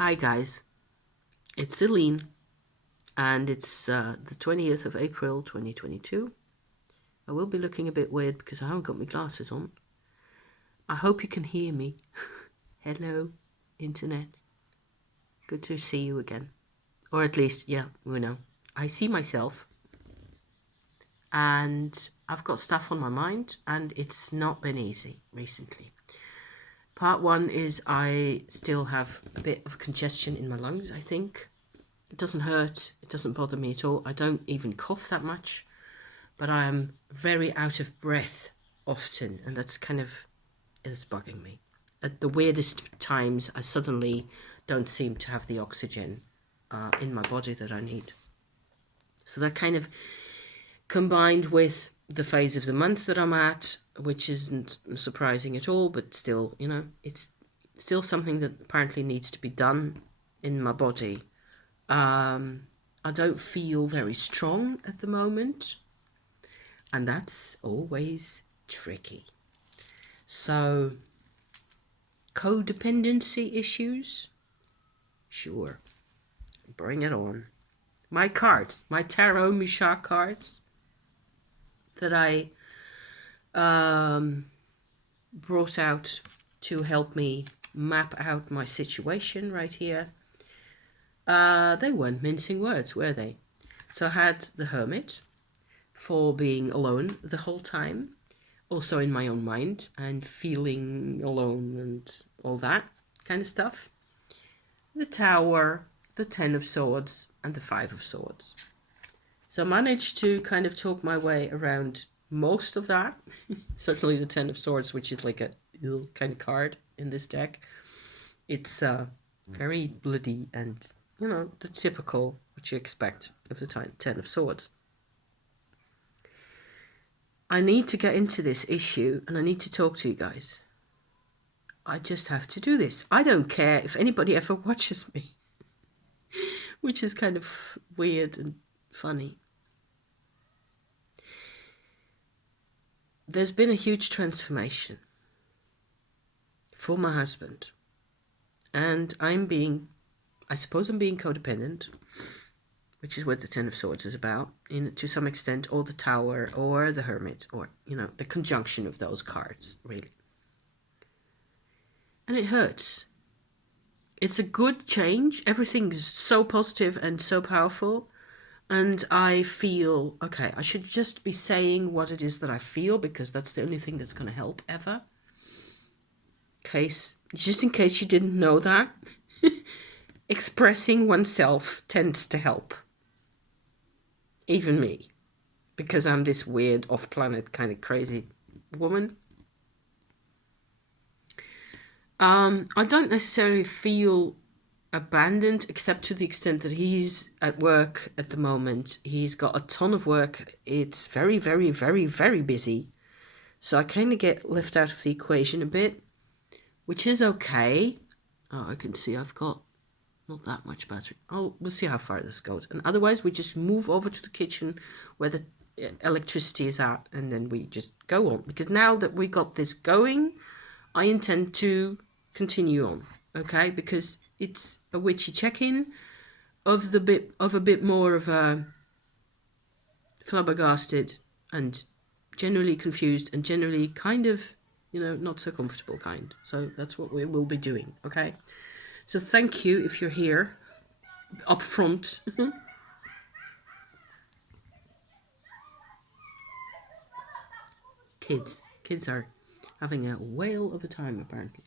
Hi guys, it's Celine and it's the 20th of April 2022. I will be looking a bit weird because I haven't got my glasses on. I hope you can hear me. Hello, internet. Good to see you again. Or at least, yeah, we know. I see myself and I've got stuff on my mind and it's not been easy recently. Part one is I still have a bit of congestion in my lungs, I think. It doesn't hurt, it doesn't bother me at all. I don't even cough that much, but I am very out of breath often, and that's kind of, is bugging me. At the weirdest times, I suddenly don't seem to have the oxygen in my body that I need. So that kind of combined with the phase of the month that I'm at, which isn't surprising at all, but still, it's still something that apparently needs to be done in my body. I don't feel very strong at the moment, and that's always tricky. So, codependency issues? Sure, bring it on. My cards, my Tarot Misha cards that I brought out to help me map out my situation right here. They weren't mincing words, were they? So I had the Hermit for being alone the whole time, also in my own mind and feeling alone and all that kind of stuff. The Tower, the Ten of Swords, and the Five of Swords. So I managed to kind of talk my way around most of that. Certainly the Ten of Swords, which is like a kind of card in this deck. It's very bloody and, the typical what you expect of the Ten of Swords. I need to get into this issue and I need to talk to you guys. I just have to do this. I don't care if anybody ever watches me, which is kind of weird and funny. There's been a huge transformation for my husband. And I suppose I'm being codependent, which is what the Ten of Swords is about, to some extent, or the Tower, or the Hermit, or, the conjunction of those cards, really. And it hurts. It's a good change. Everything's so positive and so powerful. And I feel, okay, I should just be saying what it is that I feel, because that's the only thing that's going to help ever. Just in case you didn't know that, expressing oneself tends to help. Even me, because I'm this weird off-planet kind of crazy woman. I don't necessarily feel abandoned, except to the extent that he's at work at the moment. He's got a ton of work. It's very, very, very, very busy. So I kind of get left out of the equation a bit, which is okay. Oh, I can see I've got not that much battery. Oh, we'll see how far this goes. And otherwise, we just move over to the kitchen where the electricity is at, and then we just go on. Because now that we got this going, I intend to continue on, okay? Because it's a witchy check-in of a bit more of a flabbergasted and generally confused and generally kind of, not so comfortable kind. So that's what we will be doing, okay? So thank you if you're here up front. Kids are having a whale of a time apparently.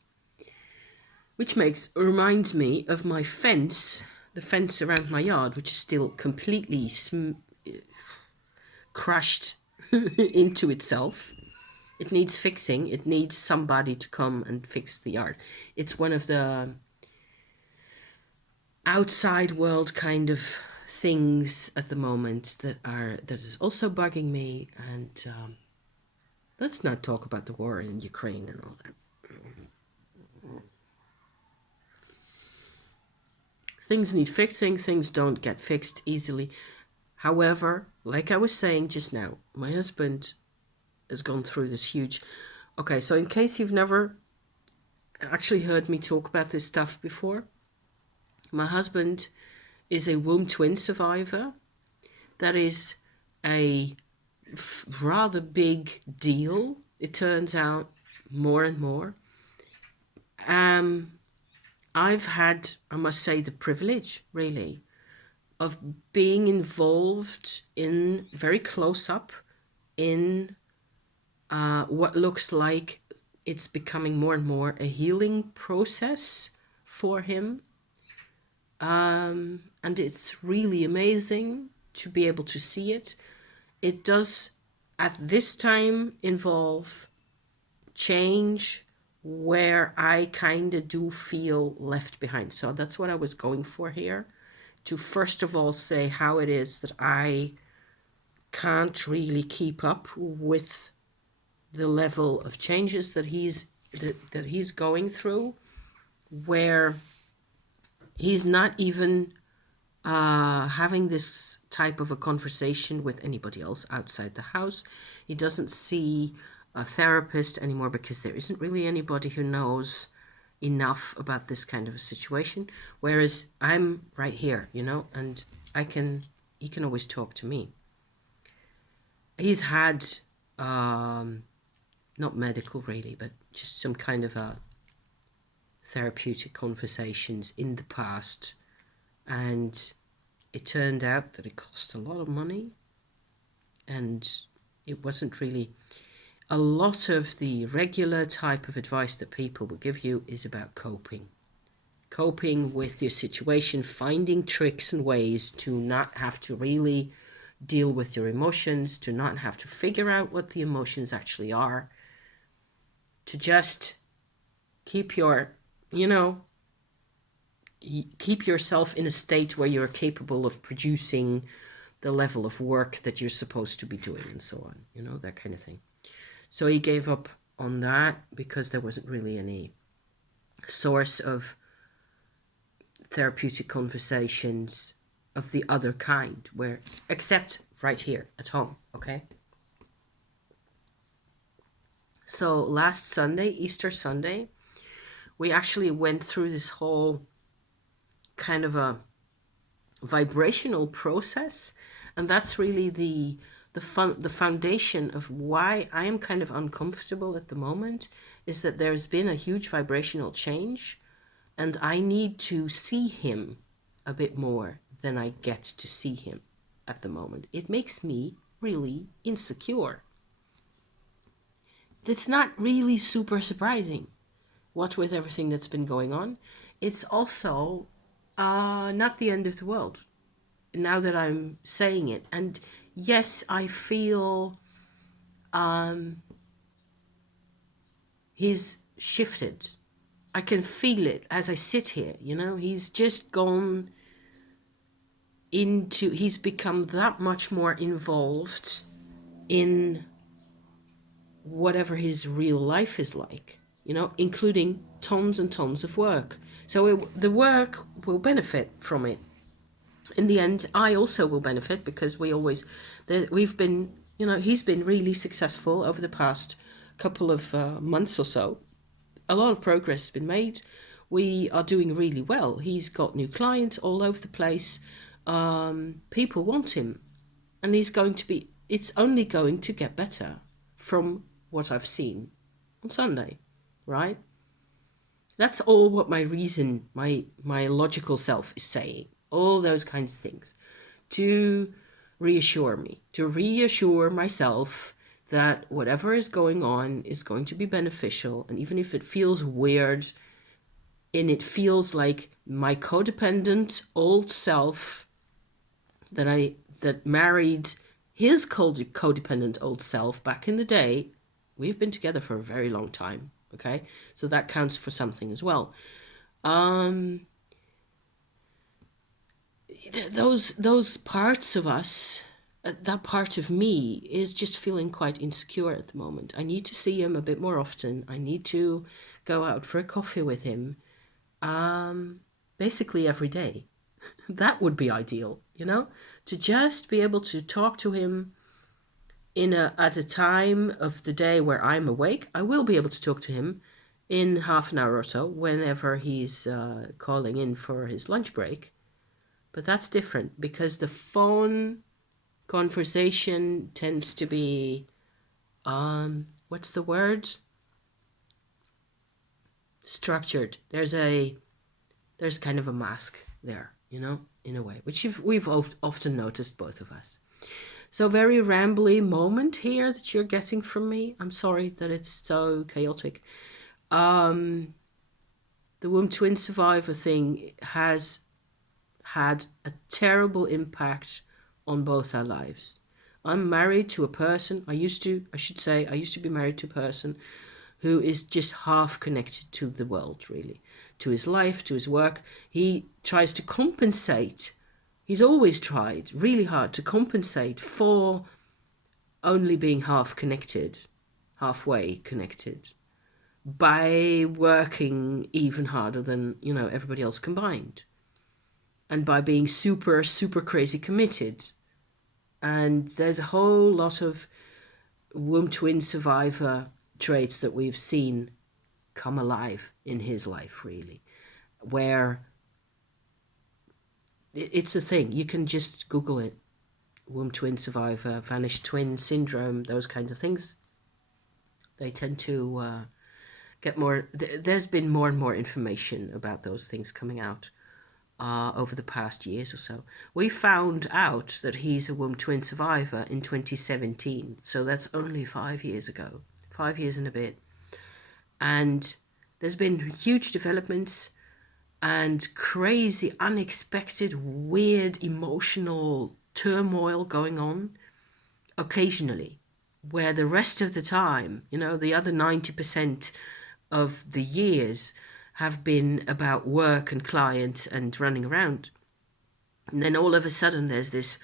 Which reminds me of my fence, the fence around my yard, which is still completely crashed into itself. It needs fixing. It needs somebody to come and fix the yard. It's one of the outside world kind of things at the moment that is also bugging me. And let's not talk about the war in Ukraine and all that. Things need fixing. Things don't get fixed easily. However, like I was saying just now, my husband has gone through this huge... Okay, so in case you've never actually heard me talk about this stuff before, My husband is a womb twin survivor. That is a rather big deal, it turns out, more and more. I've had, I must say, the privilege, really, of being involved in very close up in what looks like it's becoming more and more a healing process for him. And it's really amazing to be able to see it. It does, at this time, involve change where I kind of do feel left behind. So that's what I was going for here. To first of all say how it is that I can't really keep up with the level of changes that he's going through, where he's not even having this type of a conversation with anybody else outside the house. He doesn't see a therapist anymore because there isn't really anybody who knows enough about this kind of a situation. Whereas I'm right here, and he can always talk to me. He's had, not medical really, but just some kind of a therapeutic conversations in the past. And it turned out that it cost a lot of money, and it wasn't really a lot of the regular type of advice that people will give you is about coping with your situation, finding tricks and ways to not have to really deal with your emotions, to not have to figure out what the emotions actually are, to just keep keep yourself in a state where you're capable of producing the level of work that you're supposed to be doing, and so on, that kind of thing. So he gave up on that because there wasn't really any source of therapeutic conversations of the other kind, except right here at home, okay? So last Sunday, Easter Sunday, we actually went through this whole kind of a vibrational process, and that's really the foundation of why I am kind of uncomfortable at the moment, is that there's been a huge vibrational change, and I need to see him a bit more than I get to see him at the moment. It makes me really insecure. It's not really super surprising, what with everything that's been going on. It's also not the end of the world, now that I'm saying it. And yes, I feel he's shifted. I can feel it as I sit here, he's just gone he's become that much more involved in whatever his real life is like, including tons and tons of work. So the work will benefit from it. In the end, I also will benefit because we've been, he's been really successful over the past couple of months or so. A lot of progress has been made. We are doing really well. He's got new clients all over the place. People want him, and it's only going to get better from what I've seen on Sunday, right? That's all what my reason, my logical self is saying. All those kinds of things to reassure me, to reassure myself that whatever is going on is going to be beneficial. And even if it feels weird and it feels like my codependent old self that married his codependent old self back in the day, we've been together for a very long time, okay? So that counts for something as well. Those parts of us, that part of me is just feeling quite insecure at the moment. I need to see him a bit more often. I need to go out for a coffee with him, basically every day. That would be ideal, to just be able to talk to him at a time of the day where I'm awake. I will be able to talk to him in half an hour or so, whenever he's calling in for his lunch break. But that's different because the phone conversation tends to be, what's the word? Structured. There's kind of a mask there, in a way, which we've often noticed, both of us. So very rambly moment here that you're getting from me. I'm sorry that it's so chaotic. The womb twin survivor thing has had a terrible impact on both our lives. I'm married to a person, I used to be married to a person who is just half connected to the world, really, to his life, to his work. He tries to compensate. He's always tried really hard to compensate for only being halfway connected, by working even harder than, everybody else combined. And by being super, super crazy committed. And there's a whole lot of womb twin survivor traits that we've seen come alive in his life, really, where it's a thing. You can just Google it. Womb twin survivor, vanished twin syndrome, those kinds of things. They tend to get more. There's been more and more information about those things coming out over the past years or so. We found out that he's a womb twin survivor in 2017. So that's only 5 years ago. 5 years and a bit. And there's been huge developments and crazy, unexpected, weird, emotional turmoil going on occasionally, where the rest of the time, the other 90% of the years have been about work and clients and running around. And then all of a sudden there's this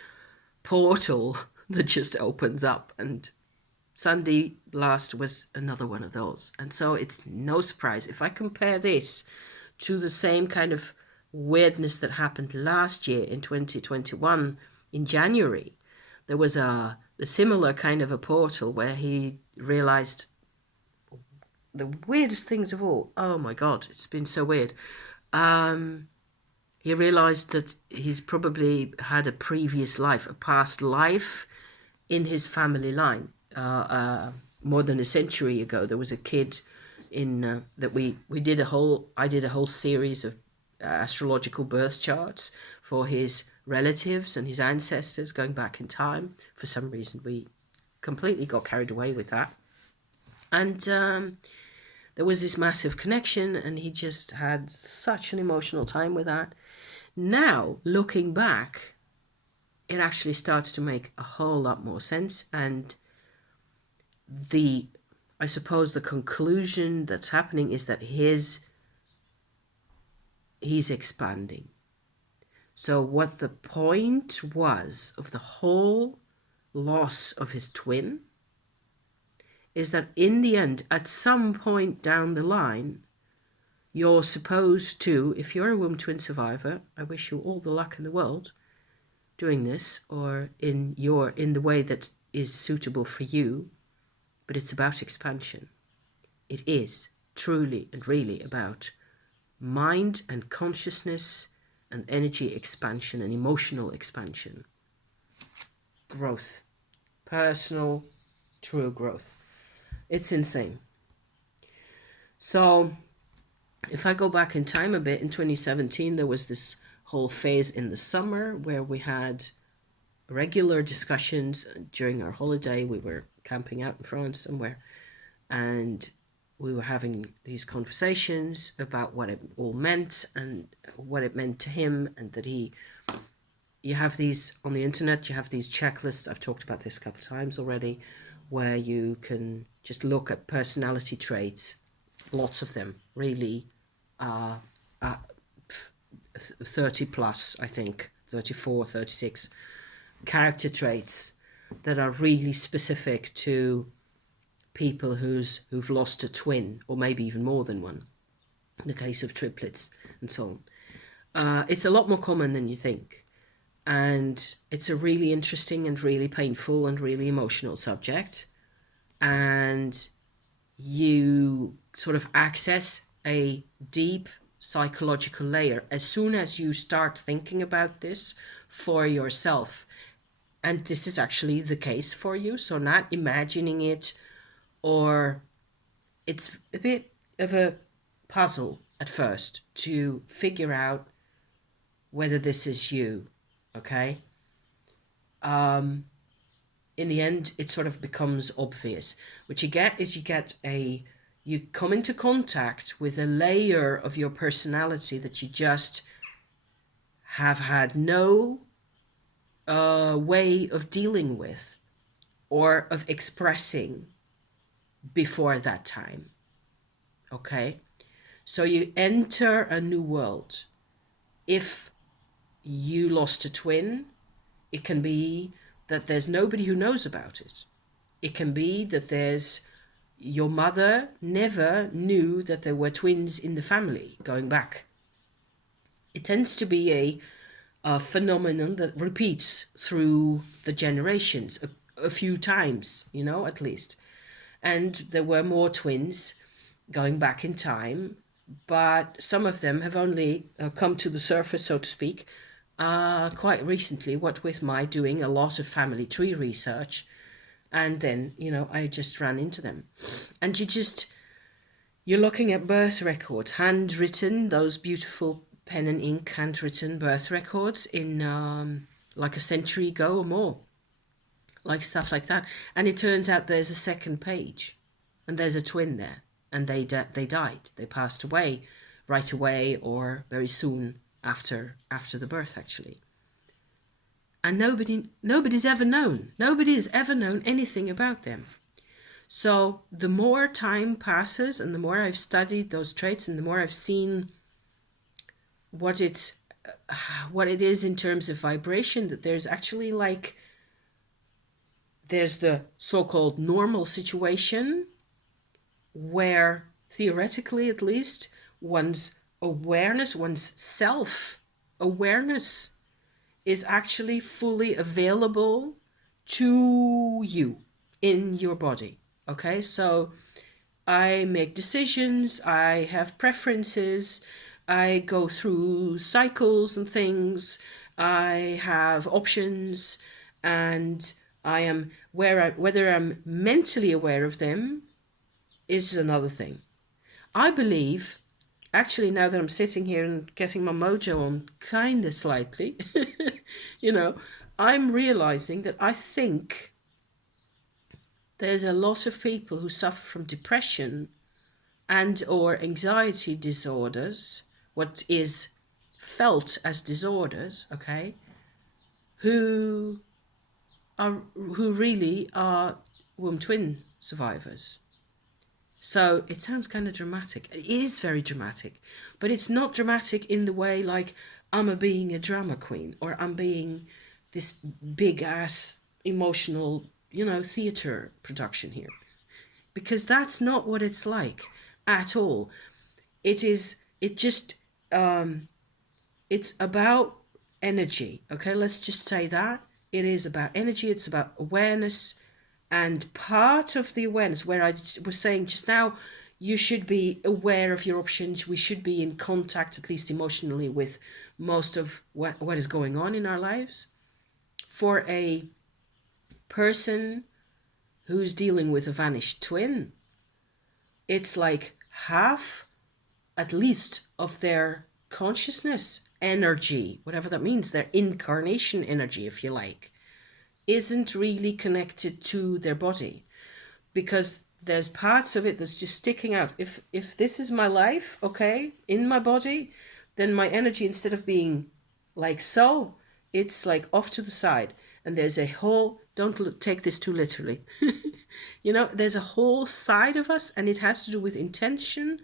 portal that just opens up, and Sunday last was another one of those. And so it's no surprise if I compare this to the same kind of weirdness that happened last year in 2021 in January. There was a similar kind of a portal where he realized the weirdest things of all. Oh my God, it's been so weird. He realized that he's probably had a previous life, a past life in his family line. More than a century ago, there was a kid in that I did a whole series of astrological birth charts for his relatives and his ancestors going back in time. For some reason, we completely got carried away with that. And there was this massive connection, and he just had such an emotional time with that. Now, looking back, it actually starts to make a whole lot more sense. And I suppose the conclusion that's happening is that he's expanding. So what the point was of the whole loss of his twin is that in the end, at some point down the line, you're supposed to, if you're a womb twin survivor, I wish you all the luck in the world doing this, or in the way that is suitable for you, but it's about expansion. It is truly and really about mind and consciousness and energy expansion and emotional expansion. Growth. Personal, true growth. It's insane. So if I go back in time a bit, in 2017, there was this whole phase in the summer where we had regular discussions during our holiday. We were camping out in France somewhere, and we were having these conversations about what it all meant and what it meant to him, and that you have these on the internet, you have these checklists. I've talked about this a couple of times already, where you can just look at personality traits, lots of them, really, 30 plus, I think, 34, 36 character traits that are really specific to people who've lost a twin, or maybe even more than one, in the case of triplets and so on. It's a lot more common than you think. And it's a really interesting and really painful and really emotional subject. And you sort of access a deep psychological layer as soon as you start thinking about this for yourself. And this is actually the case for you. So, not imagining it, or it's a bit of a puzzle at first to figure out whether this is you. Okay. In the end, it sort of becomes obvious. What you get is you come into contact with a layer of your personality that you just have had no way of dealing with or of expressing before that time. Okay? So you enter a new world. If you lost a twin, it can be that there's nobody who knows about it. It can be that your mother never knew that there were twins in the family going back. It tends to be a phenomenon that repeats through the generations a few times, at least. And there were more twins going back in time, but some of them have only come to the surface, so to speak, quite recently, what with my doing a lot of family tree research. And then, I just ran into them. And you're looking at birth records, handwritten, those beautiful pen and ink handwritten birth records in like a century ago or more, like stuff like that. And it turns out there's a second page and there's a twin there, and they died. They passed away right away or very soon after the birth, actually. And nobody's ever known. Nobody has ever known anything about them. So the more time passes and the more I've studied those traits and the more I've seen what it is in terms of vibration, that there's actually there's the so-called normal situation where theoretically, at least, one's awareness, one's self-awareness is actually fully available to you in your body. Okay, so I make decisions, I have preferences, I go through cycles and things, I have options, and I am whether I'm mentally aware of them is another thing. I believe, actually, now that I'm sitting here and getting my mojo on kind of slightly, I'm realizing that I think there's a lot of people who suffer from depression and or anxiety disorders, what is felt as disorders, okay, who really are womb twin survivors. So it sounds kind of dramatic. It is very dramatic, but it's not dramatic in the way like I'm being a drama queen or I'm being this big ass emotional, theater production here. Because that's not what it's like at all. It's about energy. Okay, let's just say that. It is about energy, it's about awareness. And part of the awareness, where I was saying just now, you should be aware of your options. We should be in contact, at least emotionally, with most of what is going on in our lives. For a person who's dealing with a vanished twin, it's like half, at least, of their consciousness energy, whatever that means, their incarnation energy, if you like, isn't really connected to their body, because there's parts of it that's just sticking out. If this is my life, okay, in my body, then my energy, instead of being like so, it's like off to the side, and there's a whole, don't take this too literally, there's a whole side of us, and it has to do with intention.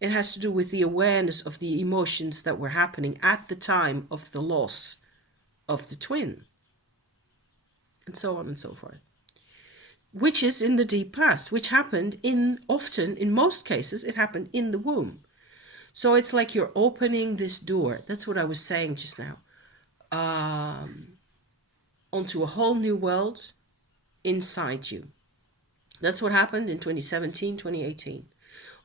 It has to do with the awareness of the emotions that were happening at the time of the loss of the twin, and so on and so forth, which is in the deep past, which happened in most cases, it happened in the womb. So it's like you're opening this door. That's what I was saying just now. Onto a whole new world inside you. That's what happened in 2017, 2018.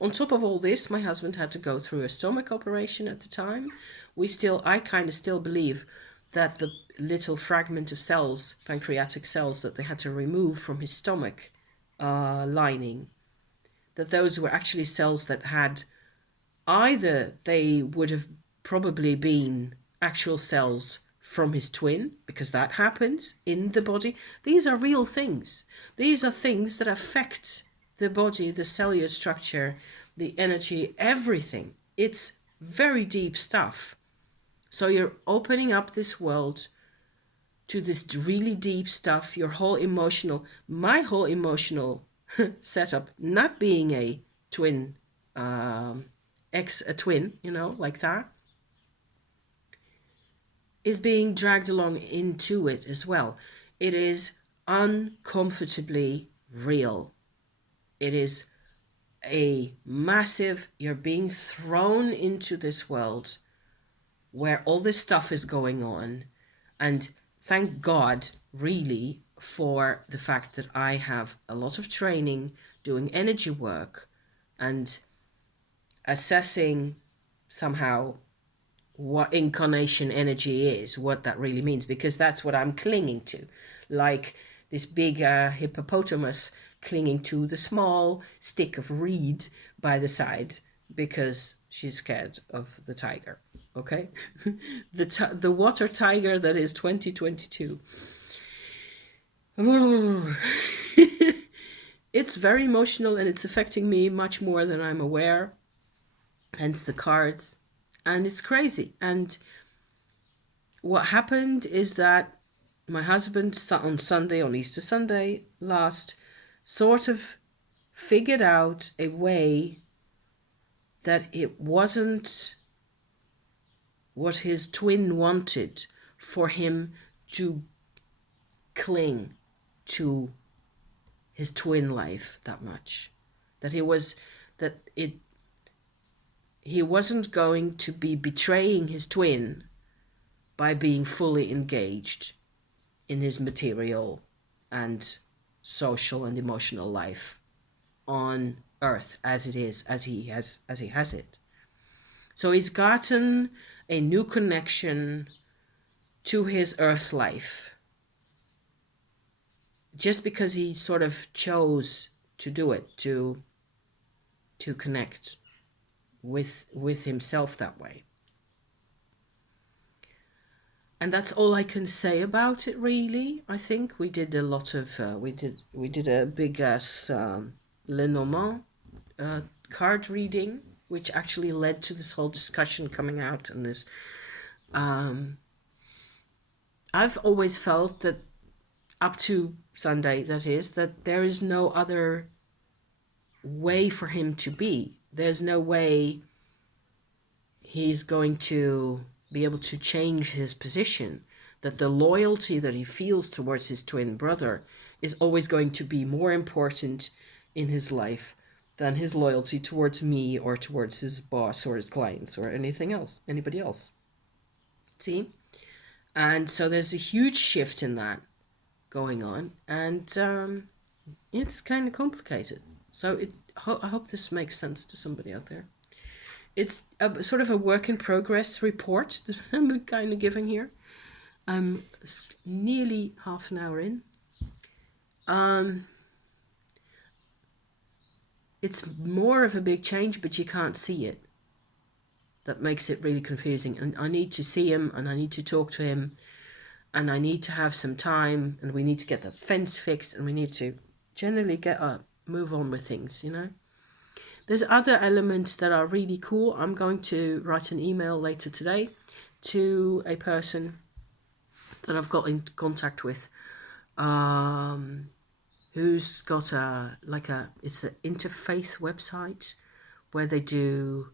On top of all this, my husband had to go through a stomach operation at the time. I kind of still believe that the little fragment of cells, pancreatic cells, that they had to remove from his stomach lining, that those were actually cells that had either they would have probably been actual cells from his twin, because that happens in the body. These are real things. These are things that affect the body, the cellular structure, the energy, everything. It's very deep stuff. So you're opening up this world to this really deep stuff. My whole emotional setup, not being a twin, a twin, like that, is being dragged along into it as well. It is uncomfortably real. It is you're being thrown into this world where all this stuff is going on. And thank God, really, for the fact that I have a lot of training doing energy work and assessing somehow what incarnation energy is, what that really means, because that's what I'm clinging to. Like this big hippopotamus clinging to the small stick of reed by the side because she's scared of the tiger. Okay? The water tiger that is 2022. It's very emotional and it's affecting me much more than I'm aware. Hence the cards. And it's crazy. And what happened is that my husband on Easter Sunday last, sort of figured out a way that it wasn't what his twin wanted for him to cling to his twin life that much. He wasn't going to be betraying his twin by being fully engaged in his material and social and emotional life on earth as it is, as he has it. So he's gotten a new connection to his earth life just because he sort of chose to do it, to connect with himself that way. And that's all I can say about it, really. I think we did a lot of we did a big ass Lenormand card reading, which actually led to this whole discussion coming out. And this I've always felt that up to Sunday, that is, that there is no other way for him to be. There's no way he's going to be able to change his position, that the loyalty that he feels towards his twin brother is always going to be more important in his life than his loyalty towards me or towards his boss or his clients or anybody else. See? And so there's a huge shift in that going on, and it's kind of complicated. So I hope this makes sense to somebody out there. It's a sort of a work in progress report that I'm kind of giving here. I'm nearly half an hour in. It's more of a big change, but you can't see it. That makes it really confusing. And I need to see him, and I need to talk to him, and I need to have some time, and we need to get the fence fixed, and we need to generally move on with things, There's other elements that are really cool. I'm going to write an email later today to a person that I've got in contact with, who's got it's an interfaith website where they do,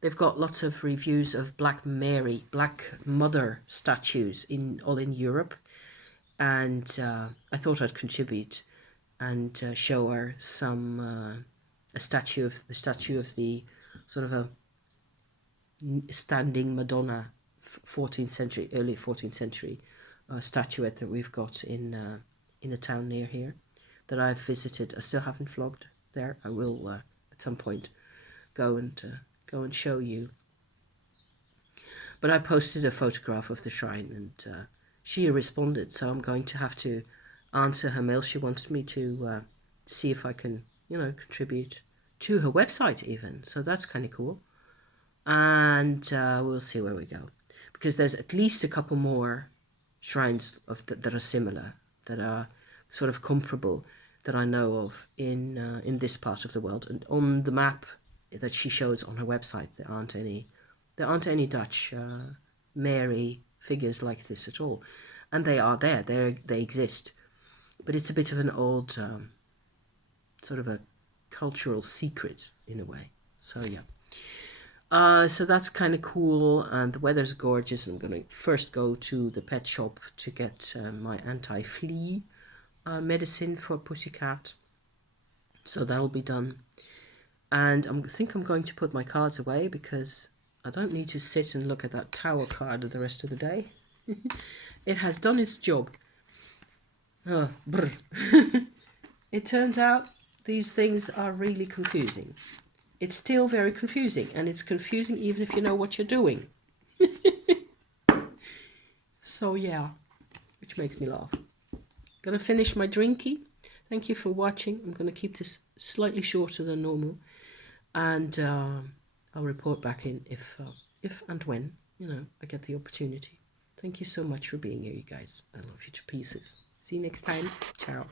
they've got lots of reviews of Black Mother statues all in Europe. And I thought I'd contribute and show her some, the statue of the sort of a standing Madonna, 14th century, early 14th century statuette that we've got in a town near here that I've visited. I still haven't vlogged there. I will at some point go and show you. But I posted a photograph of the shrine, and she responded, so I'm going to have to answer her mail. She wants me to see if I can, contribute to her website even. So that's kind of cool. And we'll see where we go. Because there's at least a couple more shrines that are similar, that are sort of comparable, that I know of in this part of the world. And on the map that she shows on her website, there aren't any Dutch Mary figures like this at all. And they are there. They exist. But it's a bit of an old, sort of a cultural secret in a way. So yeah. So that's kind of cool, and the weather's gorgeous. I'm going to first go to the pet shop to get my anti-flea medicine for Pussycat. So that'll be done. And I think I'm going to put my cards away because I don't need to sit and look at that tower card the rest of the day. It has done its job. Oh, It turns out these things are really confusing. It's still very confusing, and it's confusing even if you know what you're doing. So yeah, which makes me laugh. Gonna finish my drinky. Thank you for watching. I'm gonna keep this slightly shorter than normal, and I'll report back in if and when I get the opportunity. Thank you so much for being here, you guys. I love you to pieces. See you next time. Ciao.